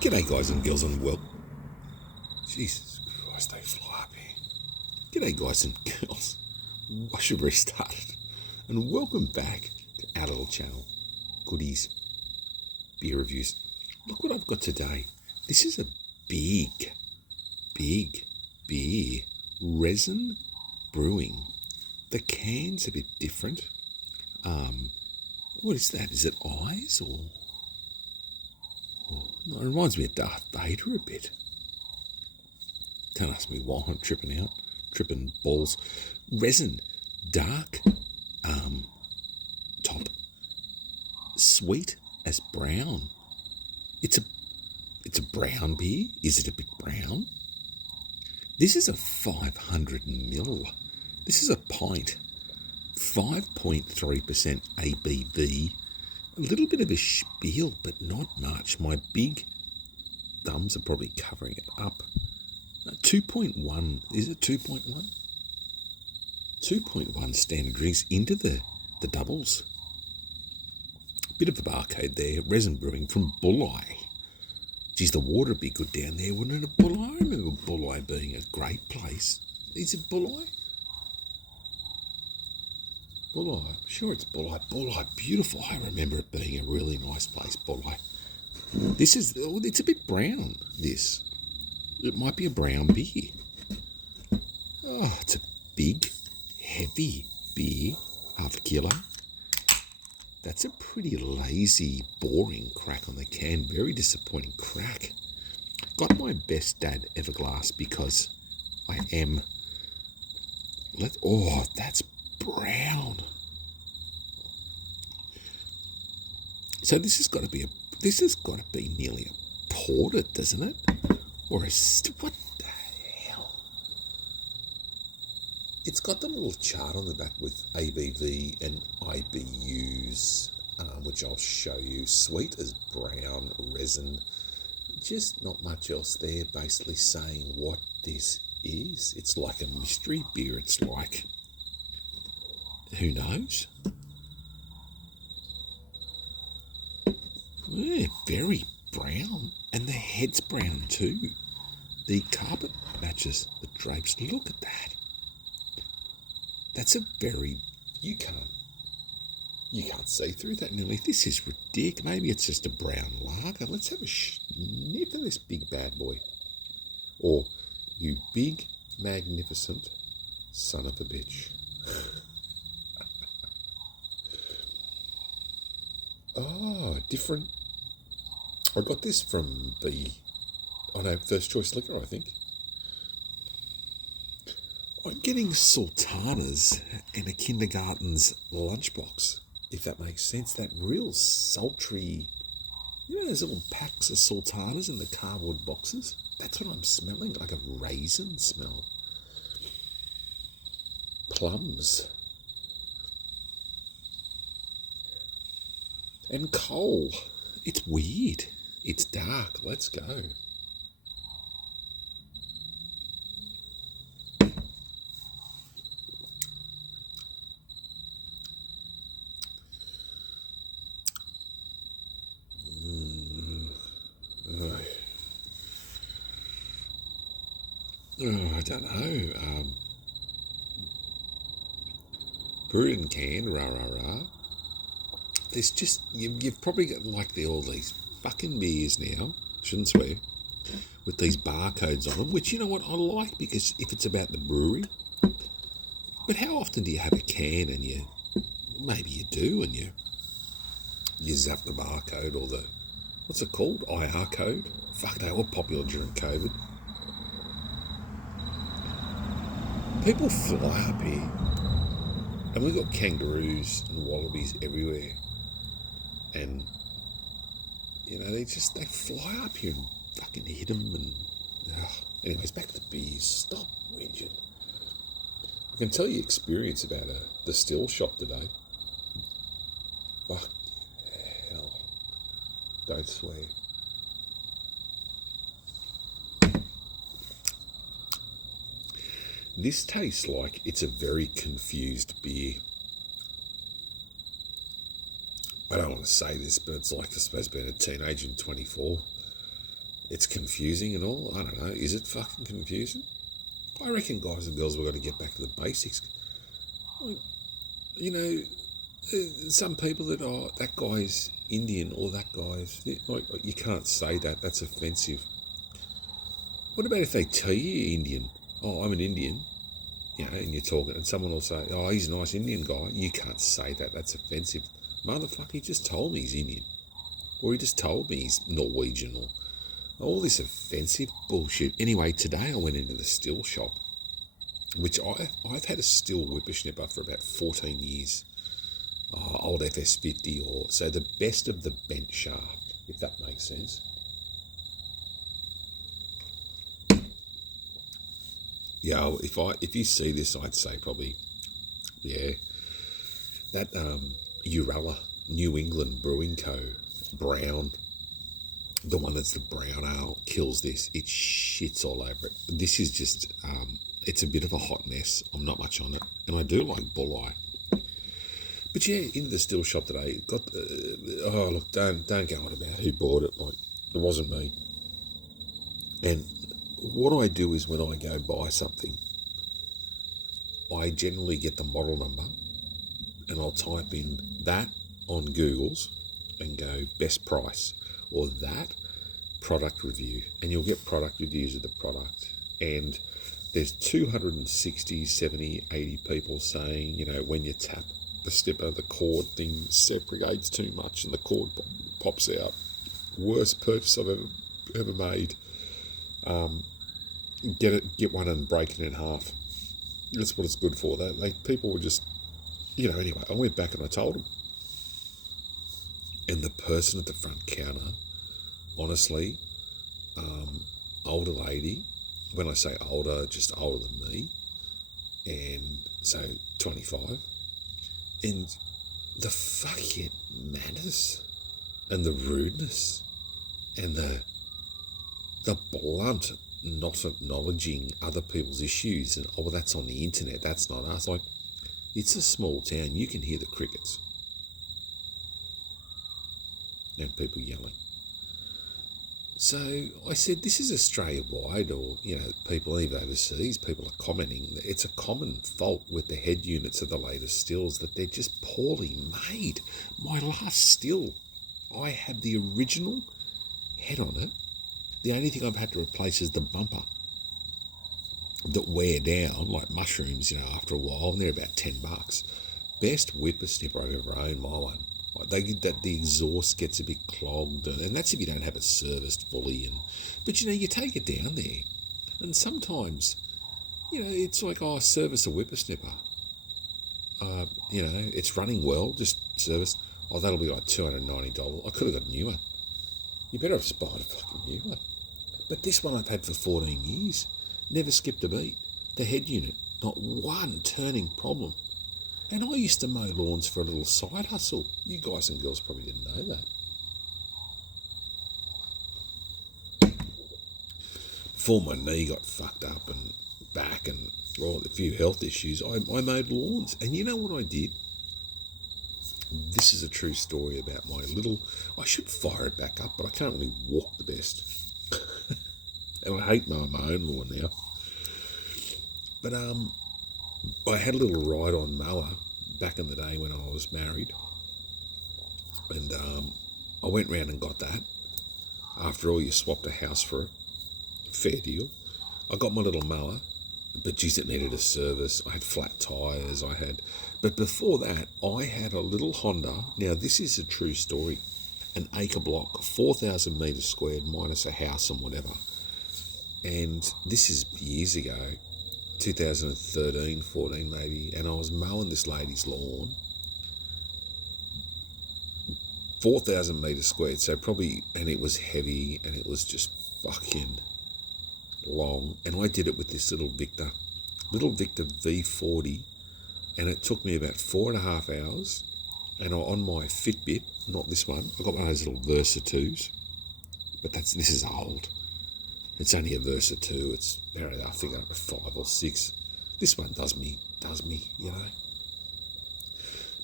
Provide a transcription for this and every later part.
G'day guys and girls and Jesus Christ, they fly up here. G'day guys and girls. I should restart it. And welcome back to our little channel. Goodies, beer reviews. Look what I've got today. This is a big beer. Resin Brewing. The can's a bit different. What is that? Is it eyes or... It reminds me of Darth Vader a bit. Don't ask me why I'm tripping balls. Resin, dark, top, sweet as brown. It's a brown beer. Is it a bit brown? This is a 500 ml. This is a pint. 5.3% ABV. A little bit of a spiel, but not much. My big thumbs are probably covering it up. 2.1, is it 2.1? 2.1 standard drinks into the doubles. Bit of a barcode there. Resin Brewing from Bulli. Geez, the water would be good down there, wouldn't it, at Bulli? I remember Bulli being a great place. Is it Bulli? Bulli, I'm sure it's Bulli. Bulli, beautiful. I remember it being a really nice place, Bulli. It's a bit brown, this. It might be a brown beer. Oh, it's a big, heavy beer, half a kilo. That's a pretty lazy, boring crack on the can. Very disappointing crack. Got my best dad ever glass because I am... Oh, that's brown. So this has got to be nearly a porter, doesn't it? Or what the hell? It's got the little chart on the back with ABV and IBUs, which I'll show you. Sweet as brown, resin. Just not much else there, basically saying what this is. It's like a mystery beer. It's like... who knows? Yeah, very brown. And the head's brown too. The carpet matches the drapes. Look at that. That's a very... You can't see through that nearly. This is ridiculous. Maybe it's just a brown lager. Let's have a sniff of this big bad boy. Or, you big, magnificent son of a bitch. Oh, different. I got this from First Choice Liquor, I think. I'm getting sultanas in a kindergarten's lunchbox, if that makes sense. That real sultry, those little packs of sultanas in the cardboard boxes? That's what I'm smelling, like a raisin smell. Plums. And coal. It's weird. It's dark. Let's go. I don't know. Brewed and canned, rah, rah, rah. There's just, you've probably got all these fucking beers now, shouldn't swear, with these barcodes on them, which, you know what, I like because if it's about the brewery. But how often do you have a can and maybe you do, and you zap the barcode or the, what's it called, IR code? Fuck, they were popular during COVID. People fly up here, and we've got kangaroos and wallabies everywhere. And, they fly up here and fucking hit them. And anyways, back to the beers. Stop whinging. I can tell you experience about the still shop today. Fuck hell. Don't swear. This tastes like it's a very confused beer. I don't want to say this, but it's like I suppose being a teenager in 24. it's confusing and all. I don't know. Is it fucking confusing? I reckon guys and girls, we've got to get back to the basics. Like, you know, some people that are, that guy's Indian or that guy's, like, you can't say that. That's offensive. What about if they tell you you're Indian? Oh, I'm an Indian. You know, and you're talking, and someone will say, oh, he's a nice Indian guy. You can't say that. That's offensive. Motherfucker, he just told me he's Indian. Or he just told me he's Norwegian, or all this offensive bullshit. Anyway, today I went into the still shop, which I've had a still whippersnapper for about 14 years. Old FS50, or so the best of the bent shaft, if that makes sense. Yeah, if you see this, I'd say probably, yeah, that Uralla, New England Brewing Co. brown, the one that's the brown ale, kills this. It shits all over it. This is just, it's a bit of a hot mess. I'm not much on it, and I do like Bulleye. But yeah, into the still shop today, got, oh look, don't go on about who bought it. Like, it wasn't me. And what I do is when I go buy something, I generally get the model number and I'll type in that on Google's and go best price, or that product review, and you'll get product reviews of the product. And there's 260, 70, 80 people saying, you know, when you tap the snipper, the cord thing separates too much and the cord pops out. Worst purchase I've ever made. Get one and break it in half. That's what it's good for. People were just, you know. Anyway, I went back and I told them, and the person at the front counter, honestly, older lady. When I say older, just older than me, and so 25, and the fucking manners and the rudeness and the blunt not acknowledging other people's issues, and oh, well, that's on the internet, that's not us. Like, it's a small town, you can hear the crickets and people yelling. So I said, this is Australia-wide, or, you know, people even overseas, people are commenting that it's a common fault with the head units of the latest stills, that they're just poorly made. My last still, I had the original head on it. The only thing I've had to replace is the bumper that wear down like mushrooms, you know, after a while, and they're about $10. Best whippersnapper I've ever owned, my one. Like the exhaust gets a bit clogged, and that's if you don't have it serviced fully. But, you know, you take it down there, and sometimes, you know, it's like, oh, service a whippersnapper. You know, it's running well, just service. Oh, that'll be like $290. I could have got a new one. You better have spied a fucking new one. But this one I've had for 14 years. Never skipped a beat. The head unit, not one turning problem. And I used to mow lawns for a little side hustle. You guys and girls probably didn't know that. Before my knee got fucked up and back and, well, a few health issues, I mowed lawns. And you know what I did? This is a true story about my little... I should fire it back up, but I can't really walk the best. And I hate mowing my own lawn now. But I had a little ride-on mower back in the day when I was married. And I went round and got that. After all, you swapped a house for it. Fair deal. I got my little mower, but geez, it needed a service. I had flat tyres, But before that, I had a little Honda. Now, this is a true story. An acre block, 4,000 metres squared, minus a house and whatever. And this is years ago, 2013, 14 maybe, and I was mowing this lady's lawn, 4,000 metres squared, so probably, and it was heavy, and it was just fucking long, and I did it with this little Victor V40, and it took me about 4.5 hours, and on my Fitbit, not this one, I got one of those little Versa 2s, but this is old. It's only a Versa 2. It's apparently, I think, up to 5 or 6. This one does me, you know.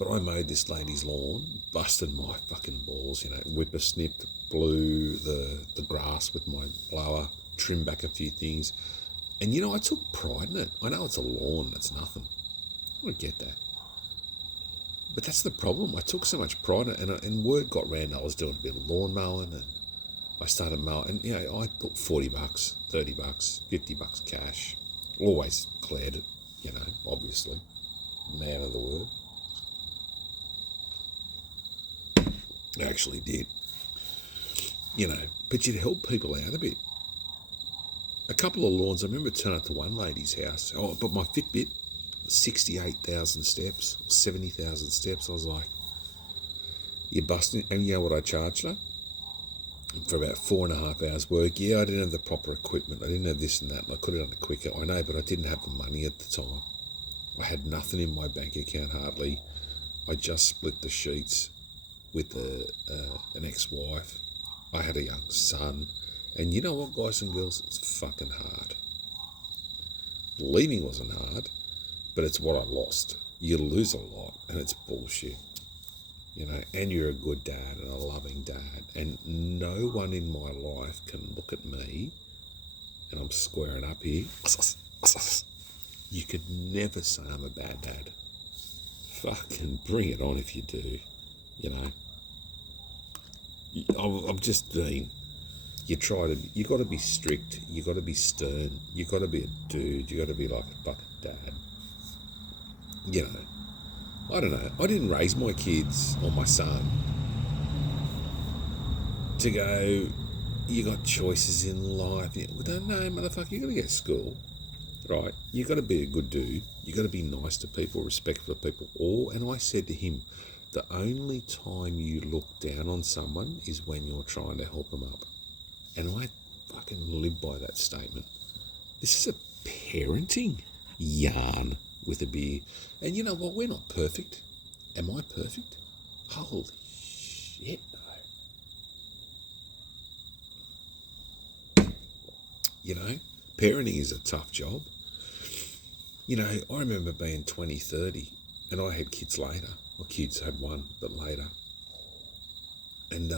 But I mowed this lady's lawn, busted my fucking balls, you know, whippersnipped, blew the grass grass with my blower, trim back a few things. And, I took pride in it. I know it's a lawn, it's nothing. I get that. But that's the problem. I took so much pride in it, and word got round I was doing a bit of lawn mowing, and I started mowing, and, I put $40, $30, $50 cash. Always cleared it, obviously. Man of the word. I actually did. But you'd help people out a bit. A couple of lawns, I remember turning up to one lady's house. Oh, but my Fitbit, 68,000 steps, 70,000 steps. I was like, you're busting. And you know what I charged her? For about 4.5 hours work. Yeah, I didn't have the proper equipment. I didn't have this and that, and I could have done it quicker. I know, but I didn't have the money at the time. I had nothing in my bank account, hardly. I just split the sheets with an ex-wife. I had a young son. And you know what, guys and girls? It's fucking hard. Leaving wasn't hard, but it's what I lost. You lose a lot, and it's bullshit. And you're a good dad and a loving dad. And no one in my life can look at me, and I'm squaring up here. You could never say I'm a bad dad. Fucking bring it on if you do, I've just been... You got to be strict, you got to be stern, you got to be a dude, you got to be like a fucking dad. I don't know. I didn't raise my kids or my son to go, you got choices in life. No, motherfucker, you got to get to school, right? You got to be a good dude. You got to be nice to people, respectful of people. And I said to him, the only time you look down on someone is when you're trying to help them up. And I fucking live by that statement. This is a parenting yarn with a beer. And you know what? We're not perfect. Am I perfect? Holy shit, no. Parenting is a tough job. I remember being 20, 30, and I had kids later. Well, kids had one, but later. And,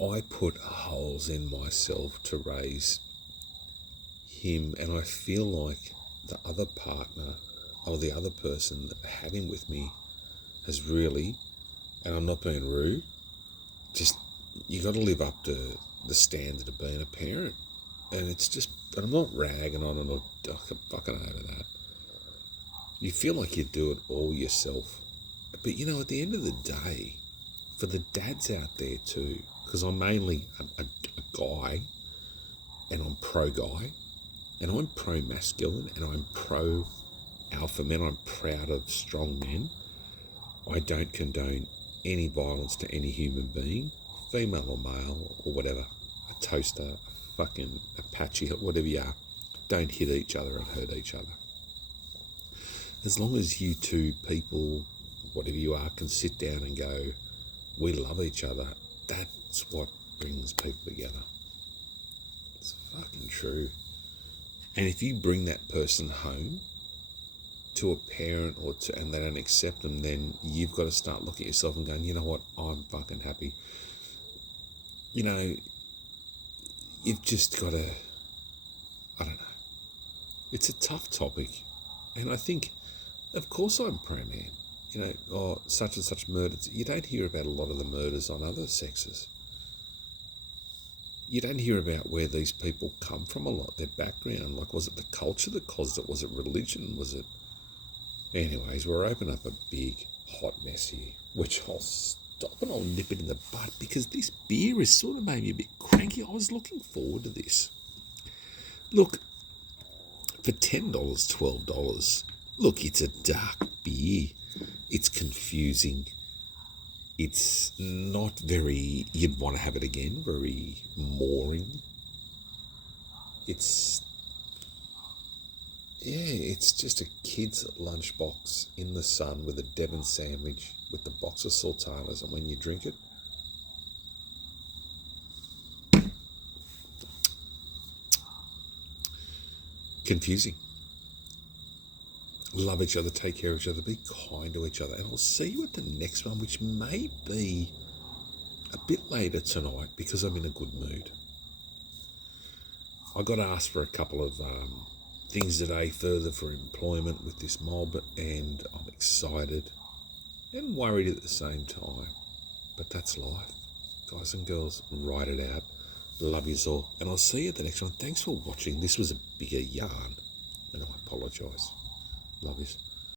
I put holes in myself to raise him, and I feel like the other partner or the other person that had him with me has really, and I'm not being rude, just, you got to live up to the standard of being a parent. And it's just, and I'm not ragging on it, I'm fucking over that. You feel like you do it all yourself. But, at the end of the day, for the dads out there too, because I'm mainly a guy, and I'm pro-guy, and I'm pro-masculine, and I'm pro-alpha men. I'm proud of strong men. I don't condone any violence to any human being, female or male or whatever, a toaster, a fucking Apache, whatever you are. Don't hit each other and hurt each other. As long as you two people, whatever you are, can sit down and go, we love each other, that's what brings people together. It's fucking true. And if you bring that person home to a parent and they don't accept them, then you've got to start looking at yourself and going, you know what, I'm fucking happy. You've just got to, I don't know. It's a tough topic. And I think, of course I'm pro-man. Such and such murders. You don't hear about a lot of the murders on other sexes. You don't hear about where these people come from a lot, their background. Like, was it the culture that caused it? Was it religion? Was it... Anyways, we're opening up a big, hot mess here, which I'll stop and I'll nip it in the bud because this beer has sort of made me a bit cranky. I was looking forward to this. Look, for $10, $12, look, it's a dark beer. It's confusing. It's not very, you'd want to have it again, very mooring. It's just a kid's lunchbox in the sun with a Devon sandwich with the box of sultanas, and when you drink it, confusing. Love each other, take care of each other, be kind to each other. And I'll see you at the next one, which may be a bit later tonight because I'm in a good mood. I got asked for a couple of things today further for employment with this mob, and I'm excited and worried at the same time. But that's life. Guys and girls, write it out. Love yous all. And I'll see you at the next one. Thanks for watching. This was a bigger yarn, and I apologise. Love yous.